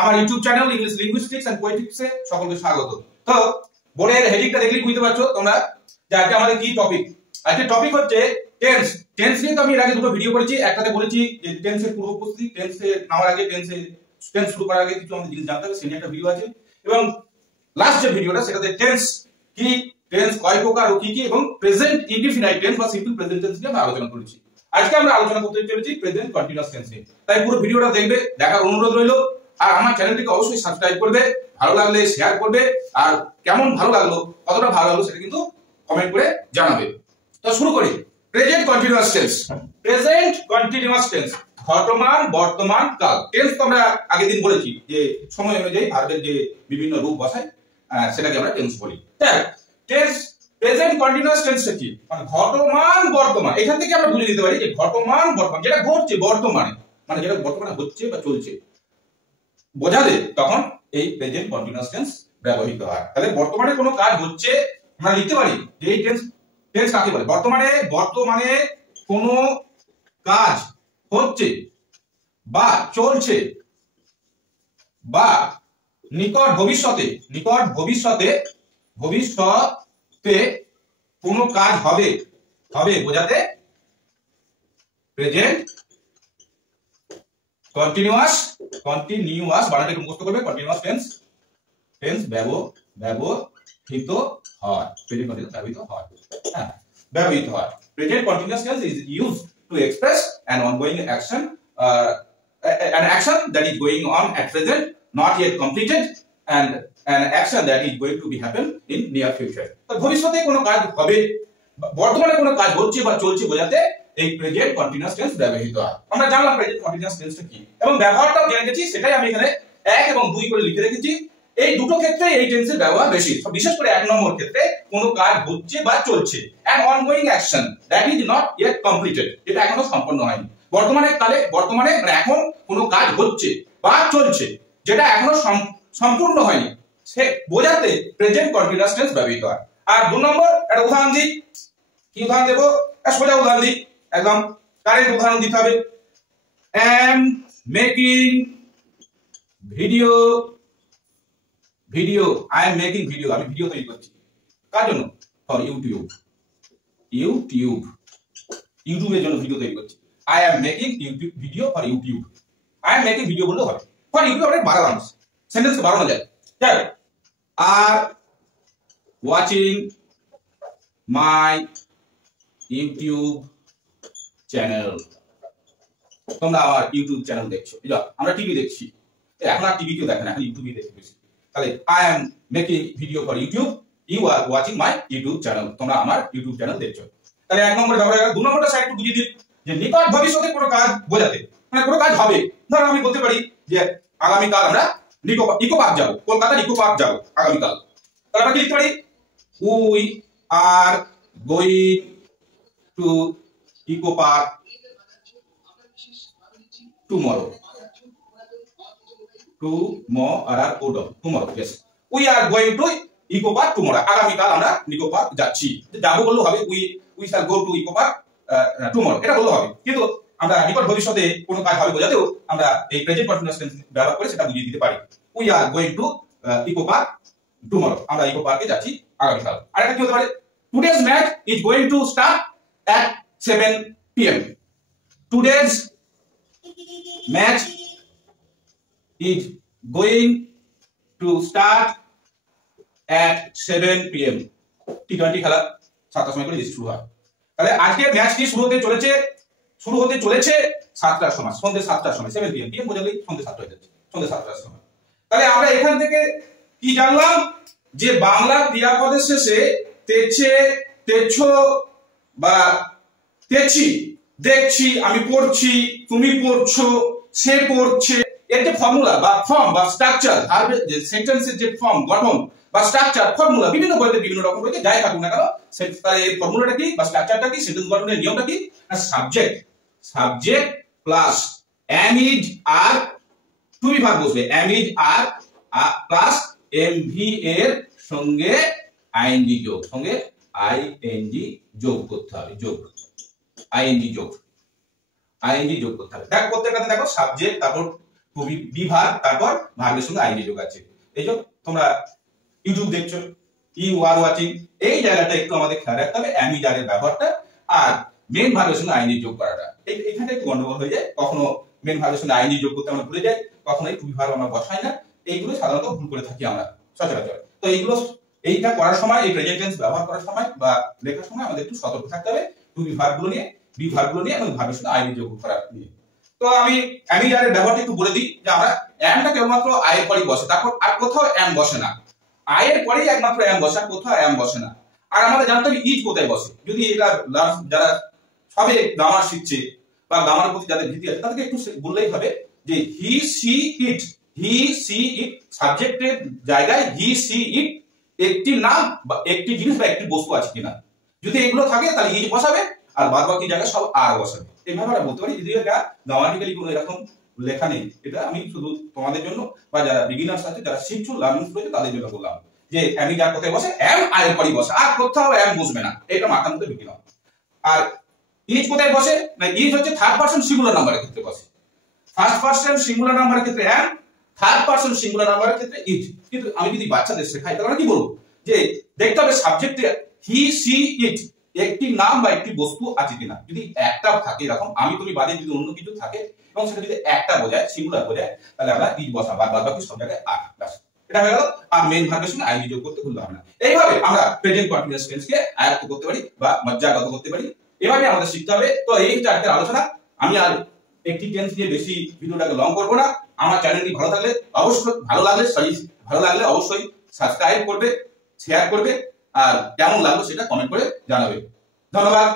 আমার YouTube channel English linguistics and পোয়েটিক্সে সকলকে স্বাগত। তো বোর্ডের হেডিংটা দেখলেই বুঝতে পারছো তোমরা যে আজকে আমাদের কি টপিক। আজকে টপিক হচ্ছে টেন্স। টেন্স নিয়ে তো আমি এর আগে দুটো ভিডিও করেছি। একটাতে বলেছি যে টেন্সের পূর্ব প্রস্তুতি, টেন্সে নামার আগে টেন্স শুরু করার আগে কিছু আমাদের জিনিস জানতে হবে, সেই নিয়ে একটা ভিডিও আছে। এবং লাস্ট যে ভিডিওটা সেটাতে টেন্স কি, টেন্স কয় প্রকার ও কি কি, এবং প্রেজেন্ট ইনডিফিনাইট টেন্স বা সিম্পল প্রেজেন্ট টেন্স নিয়ে আমরা আলোচনা করেছি। আজকে আমরা আলোচনা করতে চলেছি প্রেজেন্ট কন্টিনিউয়াস টেন্স নিয়ে। তাই পুরো ভিডিওটা দেখবে, দেখার অনুরোধ রইল। আর আমার চ্যানেলটিকে অবশ্যই সাবস্ক্রাইব করবে, ভালো লাগলে শেয়ার করবে, আর কেমন ভালো লাগলো, কতটা ভালো লাগলো সেটা কিন্তু কমেন্ট করে জানাবে। তো শুরু করি। Present continuous tense. Present continuous tense বর্তমান, বর্তমান কাল। টেন্স তো আমরা আগের দিন বলেছি যে সময় অনুযায়ী ভার্বের যে বিভিন্ন রূপ বসায় সেটাকে আমরা টেন্স বলি। তাই টেন্স প্রেজেন্ট কন্টিনিউয়াস টেন্স কি, মানে ঘটমান বর্তমান। এখান থেকে আমরা বুঝে নিতে পারি যে ঘটমান বর্তমান, যেটা ঘটছে বর্তমানে, মানে যেটা বর্তমানে হচ্ছে বা চলছে বোঝালে তখন এই প্রেজেন্ট কন্টিনিউয়াস টেন্স ব্যবহৃত হয়। তাহলে বর্তমানে কোনো কাজ হচ্ছে আমরা লিখতে পারি যে এই টেন্স কাকে বলে। বর্তমানে কোনো কাজ হচ্ছে বা চলছে বা নিকট ভবিষ্যতে কোনো কাজ হবে বোঝাতে প্রেজেন্ট কন্টিনিউয়াস বানানটা একটু মুখস্থ করবে। কন্টিনিউয়াস টেন্স ব্যবহৃত হয়। প্রেজেন্ট কন্টিনিউয়াস ব্যবহৃত হয়। Present continuous tense is used to express an ongoing action, an action that is going on at present, not yet completed, and an action that is going to be happen in near future. তো ভবিষ্যতে কোনো কাজ হবে, বর্তমানে কোনো কাজ হচ্ছে বা চলছে বোঝাতে এই প্রেজেন্ট কন্টিনিউয়াস টেন্স ব্যবহৃত হয়। আমরা জানলাম প্রেজেন্ট কন্টিনিউয়াস টেন্সটা কি এবং ব্যবহারটাও জেনে গেছি, সেটাই আমি এখানে 1 এবং 2 করে লিখে রেখেছি। এই দুটো ক্ষেত্রে এই টেন্সের ব্যবহার বেশি, বিশেষ করে 1 নম্বর ক্ষেত্রে কোনো কাজ হচ্ছে বা চলছে, an ongoing action that is not yet completed, এটা এখনো সম্পন্ন হয়নি। বর্তমানে মানে এখন কোনো কাজ হচ্ছে বা চলছে যেটা এখনো সম্পূর্ণ হয়নি, সে বোঝাতে প্রেজেন্ট কন্টিনিউয়াস টেন্স ব্যবহৃত হয়। আর 2 নম্বর একটা উদাহরণ দিই। কি উদাহরণ দেব? সোজা উদাহরণ দিই, একদম কারেন্ট উদাহরণ দিতে হবে। am making video, I am making video, আমি ভিডিও তৈরি করছি। কার জন্য? ফর ইউটিউবের জন্য ভিডিও তৈরি করছি। I am making video for YouTube. I am making video বললে হবে। ফর ইউটিউব অনেক বাড়ানো, সেন্টেন্স বাড়ানো যায়। ঠিক? Are watching my YouTube channel, তোমরা আমার ইউটিউব চ্যানেল দেখছো। আমরা টিভি দেখছি, এখন আর টিভি কেউ দেখে না, এখন ইউটিউবই দেখে বেশি। তাহলে I am making video for YouTube, you are watching my YouTube channel, তোমরা আমার ইউটিউব চ্যানেল দেখছো। তাহলে 1 নম্বরে ব্যবহার হলো। 2 নম্বরটা সাইড একটু বুঝিয়ে দিই যে নিকট ভবিষ্যতে কোনো কাজ বোঝাতে, মানে কোনো কাজ হবে। ধরো আমি বলতে পারি যে আগামী কাল আমরা ইকো পার্ক যাব, কলকাতার ইকো পার্ক যাব আগামী কাল। তাহলে আমরা কি লিখতে পারি? we are going to Eco Park tomorrow. Yes, we are going to Eco Park tomorrow. আগামী কাল আমরা ইকো পার্ক যাচ্ছি। যাবো বললেও হবে, we shall go to Eco Park tomorrow, এটা বললেও হবে। কিন্তু আমরা নিকট ভবিষ্যতে কোনো কাজ হবে বোঝাতেও আমরা এই প্রেজেন্ট কন্টিনিউয়াস টেন্স ব্যবহার করে সেটা বুঝিয়ে দিতে পারি। we are going to Eco Park tomorrow, আমরা ইকো পার্কে যাচ্ছি আগামী কাল। আরেকটা কি হতে পারে? today's match is going to start at 7 p.m. today's match is going to start at 7 p.m. T20 খেলা 7টার সময় করে শুরু হয়। তাহলে আজকে ম্যাচটি শুরু হতে চলেছে 7টার সময়, সন্ধ্যে 7টার সময়। 7 p.m. PM বোঝালেই সন্ধ্যে 7টা হয়ে যাচ্ছে, সন্ধ্যে 7টার সময়। তাহলে আমরা এখান থেকে কি জানলাম? যে বাংলা ক্রিয়াপদের শেষে তেছে, তেছো বা তেছি, দেখছি, আমি পড়ছি, তুমি পড়ছো, সে পড়ছে, এর যে ফর্মুলা বা ফর্ম বা স্ট্রাকচার, ভার্বের যে সেন্টেন্সের যে ফর্ম, গঠন বা স্ট্রাকচার, ফর্মুলা বিভিন্ন বইতে বিভিন্ন রকম রয়েছে, যাই থাকুক না কেন, তাহলে এই ফর্মুলাটা কি বা স্ট্রাকচারটা কি, সেন্টেন্স গঠনের নিয়মটা কি? Subject plus am is are, to be verb বসবে, am is are plus mv এর সঙ্গে ing যোগ করতে হবে, ing যোগ করতে হবে। দেখো প্রত্যেকটাতে দেখো সাবজেক্ট, তারপর টু বি ভার্ব, তারপর ভার্বের সঙ্গে আইএনজি যোগ আছে। এই যে তোমরা ইউটিউব দেখছো, ইউ আর ওয়াচিং, এই জায়গাটা একটু আমাদের খেয়াল রাখতে হবে, অ্যাম ইজ আর এর ব্যবহারটা আর মেন ভার্বের সঙ্গে আইএনজি যোগ করাটা, এখানে একটু গন্ডগোল হয়ে যায়। কখনো মেন ভার্বের সঙ্গে আইএনজি যোগ করতে আমরা ভুলে যাই, কখনো টু বি ভার্ব আমরা বসাই না, এইগুলো সাধারণত ভুল করে থাকি আমরা সচরাচর। তো এইটা করার সময়, এই প্রেজেন্ট টেন্স ব্যবহার করার সময় বা লেখার সময় আমাদের একটু সতর্ক থাকতে হবে টু বি ভার্ব গুলো নিয়ে, বি ভার্ব গুলো নিয়ে এবং ভার্বের সঙ্গে আইএনজি যোগ করার নিয়ে। তো আমি অ্যাম ইজ আর এর ব্যবহারটা একটু বলে দিই যে আমরা অ্যামটা কেবলমাত্র আই এর পরেই বসে, তারপর আর কোথাও অ্যাম বসে না। আই এর পরেই একমাত্র অ্যাম বসে, কোথাও অ্যাম বসে না। আর আমাদের জানতে হবে ইজ কোথায় বসে। যদি এটা যারা সবে গ্রামার শিখছে বা গ্রামারের প্রতি যাদের ভীতি আছে তাদেরকে একটু বললেই হবে যে he she it, he she ইট সাবজেক্টের জায়গায় হি সি ইট একটি নাম বা একটি জিনিস বা একটি বস্তু আছে কিনা। যদি এগুলো থাকে তাহলে ইজ বসাবে, আর বাদ বাকি জায়গায় সব আর বসাবে। এইভাবে আমরা বলতে পারি। যদি এটা গ্রামাটিক্যালি কোনো এরকম লেখা নেই, এটা আমি শুধু তোমাদের জন্য বা যারা বিগিনার্স আছে, যারা শিখছো, লার্নিং রয়েছে, তাদের জন্য বললাম যে অ্যাম ইজ আর কোথায় বসে, অ্যাম আর এর পরেই বসে, আর কোথাও অ্যাম বসবে না, এটা মাথার মধ্যে ঢুকে নাও। আর ইজ কোথায় বসে না, ইজ হচ্ছে থার্ড পারসন সিঙ্গুলার নাম্বারের ক্ষেত্রে বসে। ফার্স্ট পারসন সিঙ্গুলার নাম্বারের ক্ষেত্রে অ্যাম, থার্ড পারসন সিঙ্গুলার নাম্বারের ক্ষেত্রে ইজ। কিন্তু আমি যদি বাচ্চাদের শেখাই তাহলে কি বলবো যে দেখতে হবে সাবজেক্টে হি সি ইট একটি নাম বা একটি বস্তু আছে কিনা। যদি একটা থাকে, এরকম আমি তুমি বাদে যদি অন্য কিছু থাকে এবং সেটা যদি একটা বোঝায়, সিঙ্গুলার বোঝায়, তাহলে আমরা ইজ বসাবো, বাদ বাকি সব জায়গায় আর। এটা হয়ে গেল। আর মেইন ভার্বের সঙ্গে আইএনজি যোগ করতে ভুলতে হবে না। এইভাবে আমরা প্রেজেন্ট কন্টিনিউয়াস টেন্সকে আয়ত্ত করতে পারি বা মজ্জাগত করতে পারি। এভাবে আমাদের শিখতে হবে। তো এই চারটে আলোচনা। আমি আর একটি টেন্স নিয়ে বেশি ভিডিওটাকে লং করবো না। আমার চ্যানেলটি ভালো লাগলে অবশ্যই সাবস্ক্রাইব করবে, শেয়ার করবে, আর কেমন লাগলো সেটা কমেন্ট করে জানাবে। ধন্যবাদ।